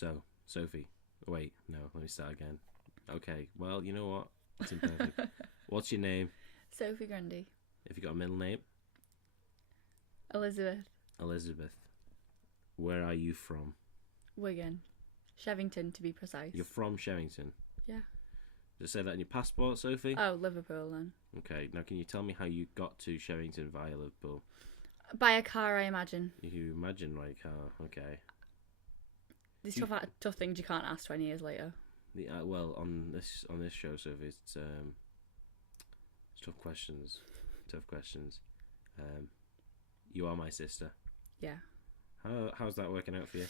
So, Sophie. Wait, no, let me start again. Okay, well, you know what? It's imperfect. What's your name? Sophie Grundy. Have you got a middle name? Elizabeth. Elizabeth. Where are you from? Wigan. Shevington, to be precise. You're from Shevington? Yeah. Does it say that in your passport, Sophie? Oh, Liverpool then. Okay, now can you tell me how you got to Shevington via Liverpool? By a car, I imagine. You imagine, like, okay. These tough things you can't ask 20 years later. Well, on this show, Sophie, it's tough questions. Tough questions. You are my sister. Yeah. How's that working out for you?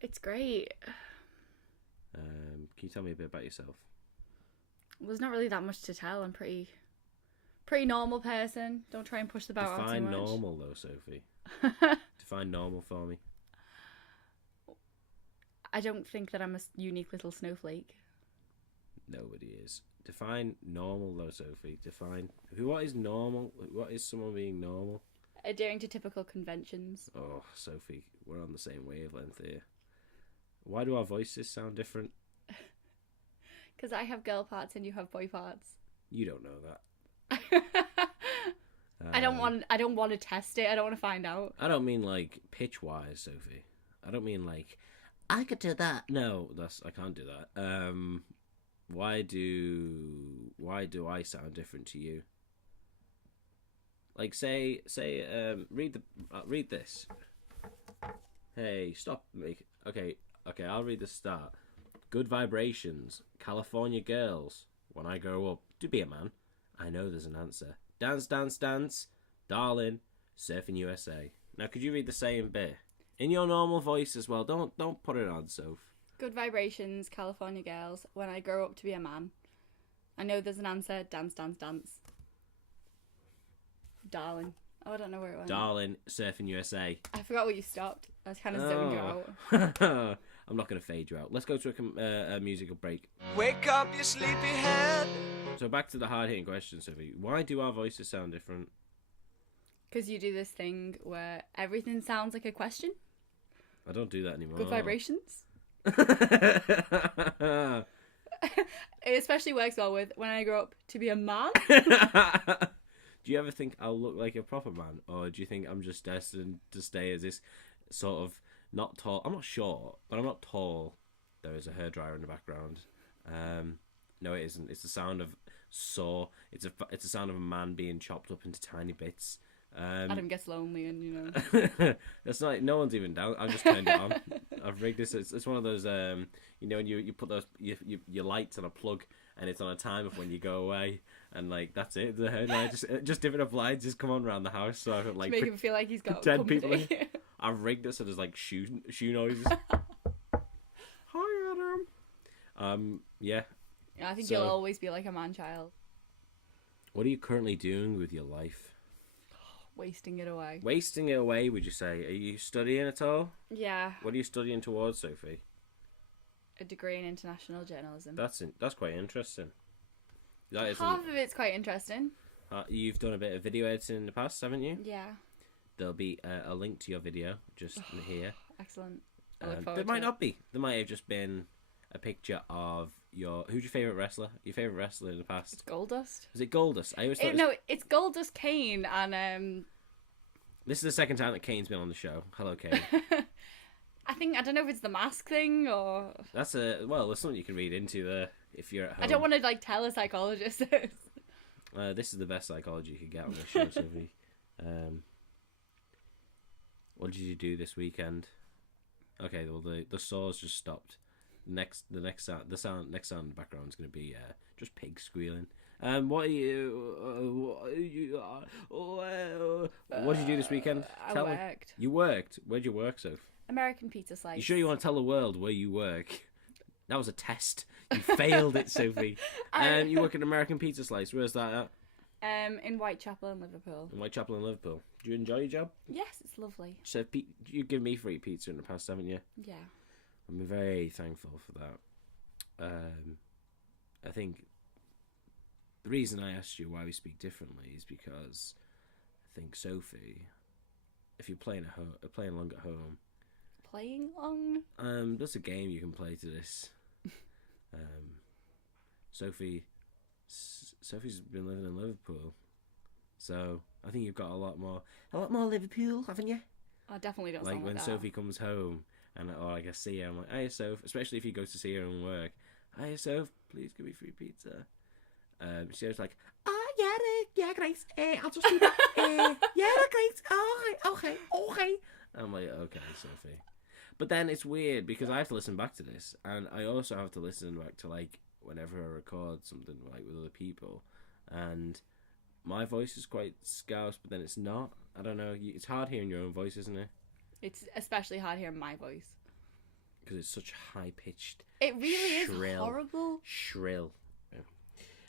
It's great. Can you tell me a bit about yourself? Well, there's not really that much to tell. I'm pretty normal person. Don't try and push the boat out too much. Define normal, though, Sophie. Define normal for me. I don't think that I'm a unique little snowflake. Nobody is. Define normal, though, Sophie. Define what is normal. What is someone being normal? Adhering to typical conventions. Oh, Sophie, we're on the same wavelength here. Why do our voices sound different? Because I have girl parts and you have boy parts. You don't know that. I don't want to test it. I don't want to find out. I don't mean like pitch wise, Sophie. I don't mean like I could do that. No, I can't do that. Why do I sound different to you? Like say read this. Hey, stop me. Okay, I'll read the start. Good vibrations, California girls. When I grow up to be a man, I know there's an answer. Dance, dance, dance, darling, surfing USA. Now, could you read the same bit in your normal voice as well? Don't put it on, Soph. Good vibrations, California girls. When I grow up to be a man, I know there's an answer. Dance, dance, dance. Darling. Oh, I don't know where it went. Darling, surfing USA. I forgot where you stopped. I was kind of zoned you out. I'm not going to fade you out. Let's go to a musical break. Wake up, you sleepyhead. So back to the hard-hitting question, Sophie. Why do our voices sound different? Because you do this thing where everything sounds like a question. I don't do that anymore. Good vibrations. It especially works well with when I grow up to be a man. Do you ever think I'll look like a proper man? Or do you think I'm just destined to stay as this sort of not tall? I'm not short, but I'm not tall. There is a hairdryer in the background. No, it isn't. It's the sound of saw. It's a sound of a man being chopped up into tiny bits. Adam gets lonely and, you know. That's not. No one's even down. I've just turned it on. I've rigged this. It's one of those, you know, when you put those your lights on a plug and it's on a timer of when you go away, and like that's it. The hairdryer just different up lights just come on around the house, so I could like make him feel like he's got 10 company. people. I've rigged it so there's like shoe noises. Hi, Adam. Yeah. I think you'll always be like a man-child. What are you currently doing with your life? Wasting it away. Wasting it away, would you say? Are you studying at all? Yeah. What are you studying towards, Sophie? A degree in international journalism. That's quite interesting. Half of it's quite interesting. You've done a bit of video editing in the past, haven't you? Yeah. There'll be a link to your video just here. Excellent. There might not be. There might have just been a picture of who's your favourite wrestler? Your favourite wrestler in the past? It's Goldust. Was it Goldust? I always thought No, it's Goldust, Kane, and This is the second time that Kane's been on the show. Hello, Kane. I don't know if it's the mask thing or That's there's something you can read into there if you're at home. I don't want to like tell a psychologist this. This is the best psychology you could get on the show, Sophie. What did you do this weekend? Okay, well the saws just stopped. The next sound in the background is going to be just pigs squealing. What did you do this weekend? I worked. You worked. Where'd you work, Soph? American Pizza Slice. You sure you want to tell the world where you work? That was a test. You failed it, Sophie. You work at American Pizza Slice. Where's that at? In Whitechapel in Liverpool. In Whitechapel in Liverpool. Do you enjoy your job? Yes, it's lovely. So you give me free pizza in the past, haven't you? Yeah. I'm very thankful for that. I think the reason I asked you why we speak differently is because I think Sophie, if you're playing along at home, playing along? There's a game you can play to this. Sophie's been living in Liverpool, so I think you've got a lot more Liverpool, haven't you? I definitely don't Like sound when like Sophie comes home or like I see her, I'm like, "Hiya, Soph," especially if you go to see her in work. "Hiya, Soph, please give me free pizza." She was like, yeah, great. I'll just do that. Yeah, great. Okay. I'm like, okay, Sophie. But then it's weird because I have to listen back to this, and I also have to listen back to like whenever I record something like with other people, and my voice is quite scarce, but then it's not. I don't know. It's hard hearing your own voice, isn't it? It's especially hard hearing my voice. Because it's such high pitched. It really shrill, is horrible. Shrill. Yeah.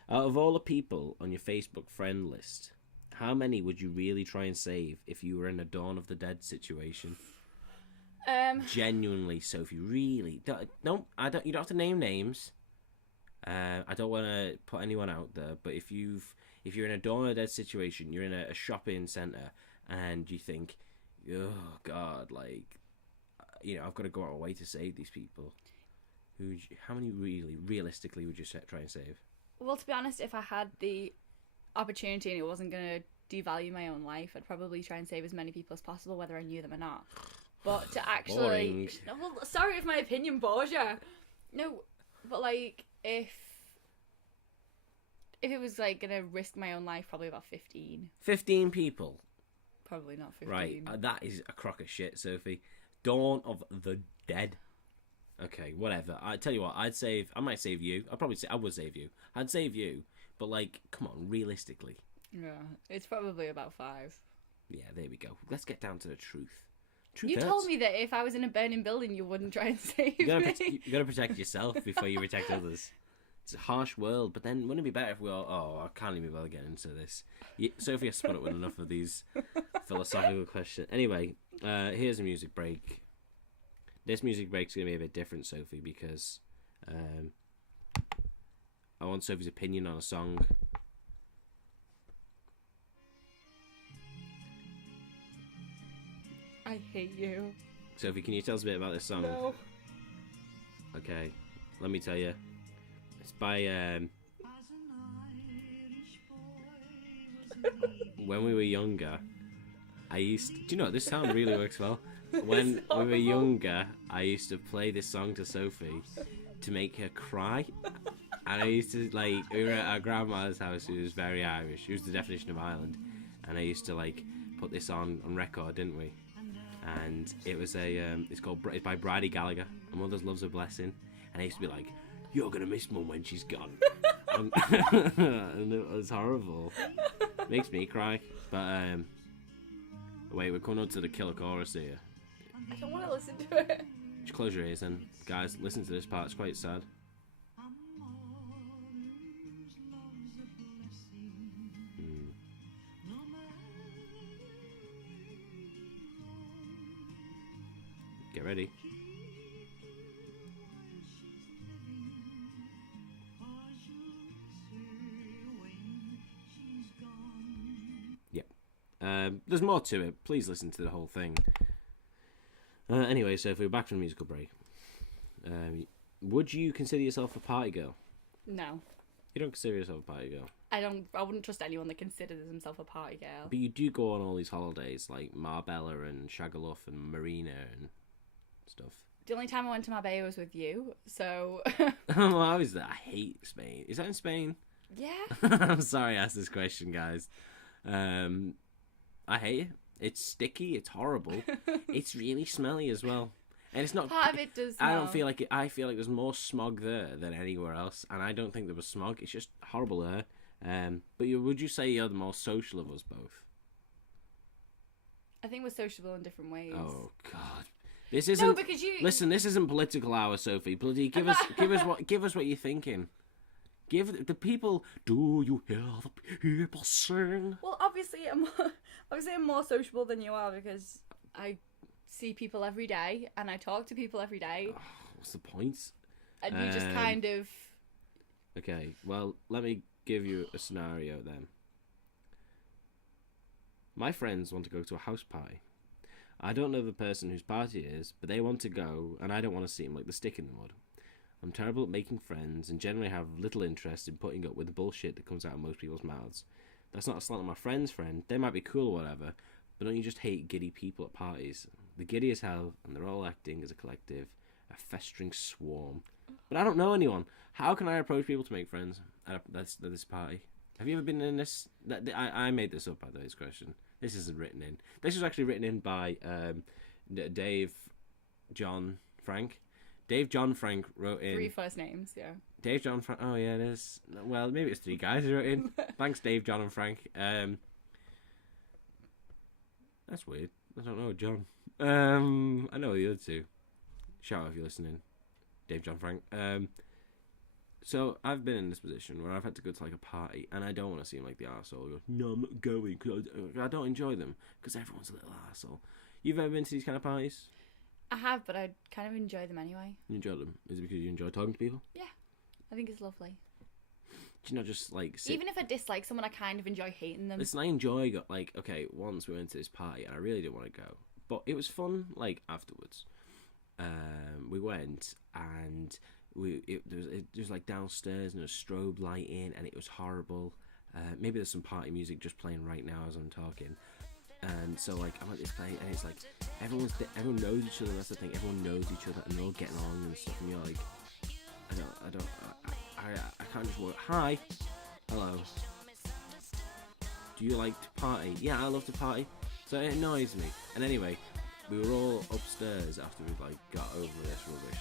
Out of all the people on your Facebook friend list, how many would you really try and save if you were in a Dawn of the Dead situation? Genuinely, Sophie, really. You don't have to name names. I don't want to put anyone out there, but if you're in a Dawn of the Dead situation, you're in a shopping centre, and you think, oh God, like, I've got to go out of my way to save these people. How many realistically would you try and save? Well, to be honest, if I had the opportunity and it wasn't going to devalue my own life, I'd probably try and save as many people as possible, whether I knew them or not. But to actually... Boring. Well, sorry if my opinion bores you. No, but like, if it was like going to risk my own life, probably about 15. 15 people? Probably not 15. Right, that is a crock of shit, Sophie. Dawn of the Dead. Okay, whatever. I tell you what, I might save you. I would save you. I'd save you, but like, come on, realistically. Yeah, it's probably about 5. Yeah, there we go. Let's get down to the truth. You told me that if I was in a burning building, you wouldn't try and save me. You gotta protect yourself before you protect others. It's a harsh world, but then wouldn't it be better if we all... Oh, I can't even bother getting into this. Sophie has spun up with enough of these philosophical questions. Anyway, here's a music break. This music break's going to be a bit different, Sophie, because I want Sophie's opinion on a song. I hate you. Sophie, can you tell us a bit about this song? No. Okay, let me tell you. It's by... when we were younger, I used to... Do you know, this sound really works well. When we were younger, I used to play this song to Sophie to make her cry. And I used to, like, we were at our grandma's house, who was very Irish. She was the definition of Ireland. And I used to, like, put this on record, didn't we? And it was it's by Bridie Gallagher. My mother's Love's a Blessing. And I used to be like, "You're gonna miss Mum when she's gone." And it was horrible. Makes me cry. But, wait, we're coming on to the killer chorus here. I don't want to listen to it. Just close your ears then. Guys, listen to this part. It's quite sad. Get ready. Yep. There's more to it. Please listen to the whole thing. Anyway, so if we're back from the musical break, would you consider yourself a party girl? No. You don't consider yourself a party girl? I wouldn't trust anyone that considers themselves a party girl. But you do go on all these holidays, like Marbella and Shagaluff and Marina and stuff. The only time I went to Marbella was with you, so... Oh, how is that? I hate Spain. Is that in Spain? Yeah. I'm sorry I asked this question, guys. I hate it. It's sticky. It's horrible. It's really smelly as well. And it's not... Part of it does smell. I don't feel like it. I feel like there's more smog there than anywhere else. And I don't think there was smog. It's just horrible there. But would you say you're the more social of us both? I think we're sociable in different ways. Oh, God. This isn't... No, because you... Listen, this isn't political hour, Sophie. Bloody give us what you're thinking. Give the people... Do you hear the people sing? Well, obviously I'm more sociable than you are because I see people every day and I talk to people every day. Oh, what's the point? And you just kind of... Okay, well, let me give you a scenario then. My friends want to go to a house party. I don't know the person whose party it is, but they want to go, and I don't want to seem like the stick in the mud. I'm terrible at making friends and generally have little interest in putting up with the bullshit that comes out of most people's mouths. That's not a slant on my friend's friend. They might be cool or whatever, but don't you just hate giddy people at parties? They're giddy as hell, and they're all acting as a collective, a festering swarm. But I don't know anyone. How can I approach people to make friends at this party? Have you ever been in this? I made this up, by the way, this question. This isn't written in. This was actually written in by Dave John Frank. Dave John Frank wrote in... 3 first names, yeah. Dave John Frank... Oh, yeah, it is. Well, maybe it's 3 guys who wrote in. Thanks, Dave John and Frank. That's weird. I don't know John. I know the other 2. Shout out if you're listening. Dave John Frank. So, I've been in this position where I've had to go to, like, a party, and I don't want to seem like the arsehole. Go, no, I'm not going, because I don't enjoy them, because everyone's a little arsehole. You've ever been to these kind of parties? I have, but I kind of enjoy them anyway. You enjoy them? Is it because you enjoy talking to people? Yeah, I think it's lovely. Do you not just, like... Even if I dislike someone, I kind of enjoy hating them. Listen, I enjoy... Like, okay, once we went to this party, and I really didn't want to go. But it was fun, like, afterwards. We went, and... It was like downstairs and a strobe light in, and it was horrible. Maybe there's some party music just playing right now as I'm talking. And so, like, I'm at this place, and it's like everyone knows each other. That's the thing. Everyone knows each other, and they're all getting along and stuff. And you're like, I can't just walk. Hi, hello. Do you like to party? Yeah, I love to party. So it annoys me. And anyway, we were all upstairs after we like got over this rubbish,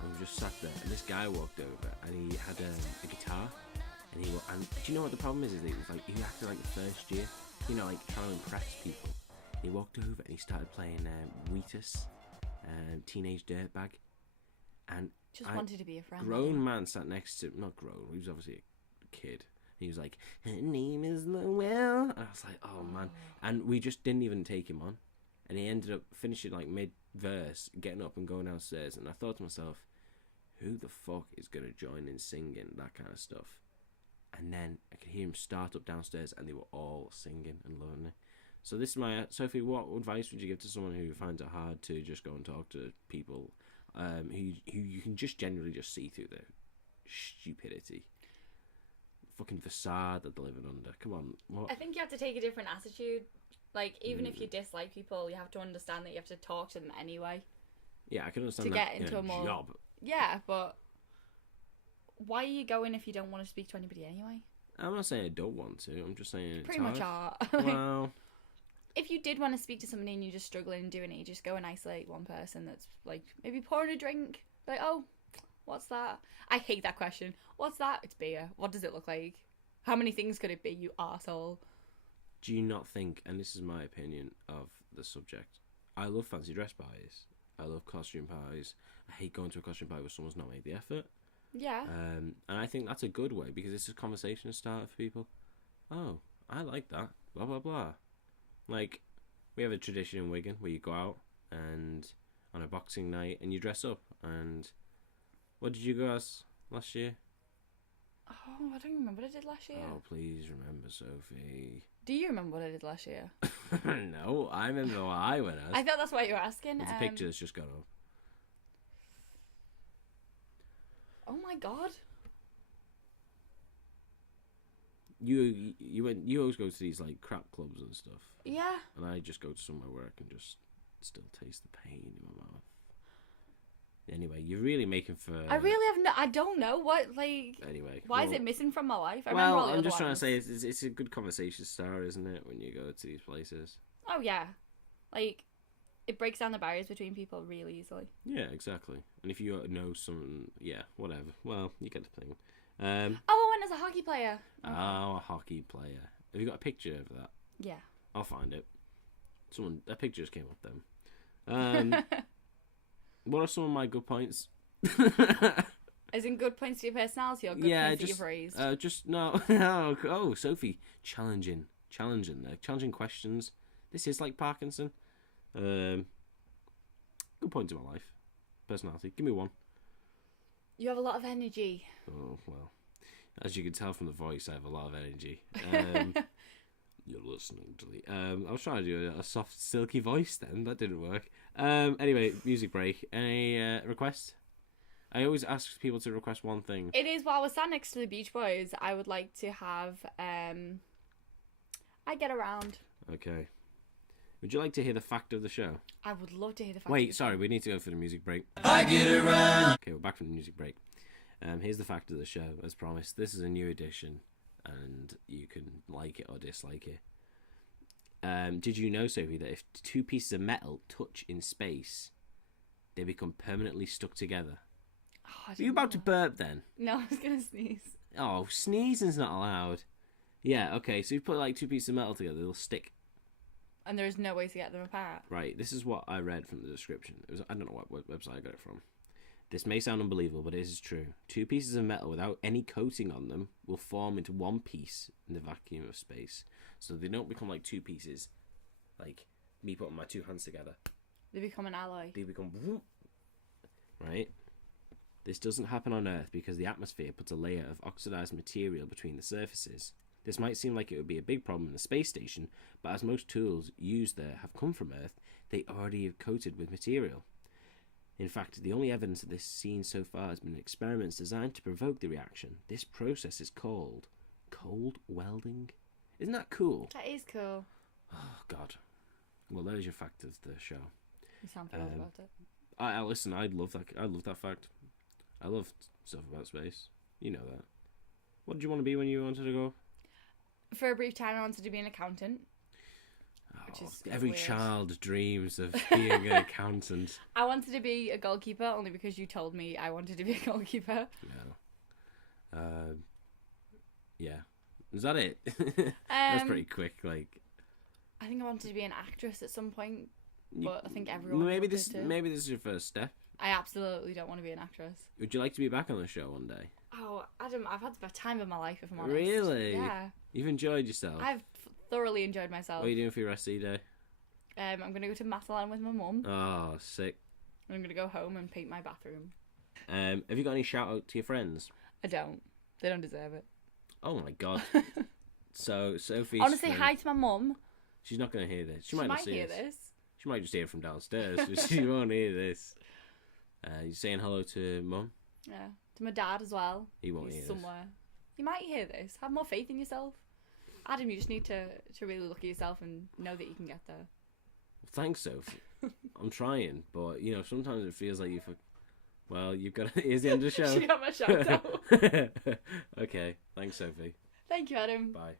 and we just sat there. And this guy walked over, and he had a guitar. And do you know what the problem is? Is he was like he acted like the first year. You know, like trying to impress people. He walked over and he started playing Wheatus, Teenage Dirtbag, and just wanted to be a friend. Grown man sat next to him. Not grown. He was obviously a kid. He was like, "Her name is Noel." And I was like, "Oh man!" And we just didn't even take him on. And he ended up finishing like mid-verse, getting up and going downstairs. And I thought to myself, "Who the fuck is gonna join in singing that kind of stuff?" And then I could hear him start up downstairs, and they were all singing and loving it. So this is my... Sophie, what advice would you give to someone who finds it hard to just go and talk to people who you can just generally just see through their stupidity? Fucking facade that they're living under. Come on. What? I think you have to take a different attitude. Like, even if you dislike people, you have to understand that you have to talk to them anyway. Yeah, I can understand to that get into a more... job. Yeah, but... Why are you going if you don't want to speak to anybody anyway? I'm not saying I don't want to. I'm just saying it's pretty much are. Well, if you did want to speak to somebody and you're just struggling and doing it, you just go and isolate one person that's like maybe pouring a drink. Like, oh, what's that? I hate that question. What's that? It's beer. What does it look like? How many things could it be, you arsehole? Do you not think, and this is my opinion of the subject, I love fancy dress parties. I love costume parties. I hate going to a costume party where someone's not made the effort. Yeah. And I think that's a good way because it's a conversation starter for people. Oh, I like that. Blah, blah, blah. Like, we have a tradition in Wigan where you go out and on a boxing night and you dress up. And what did you go as last year? Oh, I don't remember what I did last year. Oh, please remember, Sophie. Do you remember what I did last year? No, I remember what I went as. I thought that's what you were asking. It's a picture that's just gone up. Oh my god. You always go to these like crap clubs and stuff. Yeah. And I just go to somewhere where I can just still taste the pain in my mouth. Anyway, you're really making for... I really have no... I don't know what, like... Anyway. Why is it missing from my life? I remember all the I'm other just trying to ones. say it's a good conversation starter, isn't it, when you go to these places? Oh, yeah. Like, it breaks down the barriers between people really easily. Yeah, exactly. And if you know someone... Yeah, whatever. Well, you get the thing. Oh, I went as a hockey player. Okay. Oh, a hockey player. Have you got a picture of that? Yeah. I'll find it. That picture just came up then. What are some of my good points? As in good points to your personality or good points that you've raised? Just no. No. Oh, Sophie, challenging there, challenging questions. This is like Parkinson. Good points in my life. Personality. Give me one. You have a lot of energy. Oh well, as you can tell from the voice, I have a lot of energy. You're listening to the. I was trying to do a soft, silky voice then. That didn't work. Anyway, music break. Any requests? I always ask people to request one thing. It is, while I was sat next to the Beach Boys, I would like to have I Get Around. Okay. Would you like to hear the fact of the show? I would love to hear the fact. Wait, sorry, we need to go for the music break. I get around. Okay, we're back from the music break. Here's the fact of the show, as promised. This is a new edition, and you can like it or dislike it. Did you know, Sophie, that if two pieces of metal touch in space, they become permanently stuck together? Oh, Are you about to burp then? No, I was gonna sneeze. Oh, sneezing's not allowed. Yeah, okay, so you put like two pieces of metal together, they'll stick. And there's no way to get them apart. Right, this is what I read from the description. I don't know what website I got it from. This may sound unbelievable, but it is true. Two pieces of metal without any coating on them will form into one piece in the vacuum of space. So they don't become like two pieces, like me putting my two hands together. They become an alloy. They become... Right? This doesn't happen on Earth because the atmosphere puts a layer of oxidized material between the surfaces. This might seem like it would be a big problem in the space station, but as most tools used there have come from Earth, they already are coated with material. In fact, the only evidence of this seen so far has been experiments designed to provoke the reaction. This process is called cold welding. Isn't that cool? That is cool. Oh, God. Well, there's your fact of the show. You sound thrilled about it. I listen, I love that fact. I love stuff about space. You know that. What did you want to be when you wanted to go? For a brief time, I wanted to be an accountant. Which is Every weird. child dreams of being an accountant. I wanted to be a goalkeeper only because you told me I wanted to be a goalkeeper. No. Yeah. Is that it? That's pretty quick. Like, I think I wanted to be an actress at some point, but I think everyone maybe wanted this to. maybe this is your first step. I absolutely don't want to be an actress. Would you like to be back on the show one day? Oh, Adam, I've had the best time of my life, if I'm honest. Really? Yeah. You've enjoyed yourself. I've thoroughly enjoyed myself. What are you doing for your rest of your day? I'm going to go to Matalan with my mum. Oh, sick. I'm going to go home and paint my bathroom. Have you got any shout out to your friends? I don't. They don't deserve it. Oh my God. So Sophie. I want to say hi to my mum. She's not going to hear this. She She might not might see hear this. this. She might just hear it from downstairs. She won't hear this. You saying hello to Mum? Yeah. To my dad as well. He won't He's hear somewhere. He might hear this. Have more faith in yourself. Adam, you just need to really look at yourself and know that you can get there. this. Thanks, Sophie. I'm trying, but you know sometimes it feels like well, you've got. Here's the end of the show. She got my shout out. Okay. Thanks, Sophie. Thank you, Adam. Bye.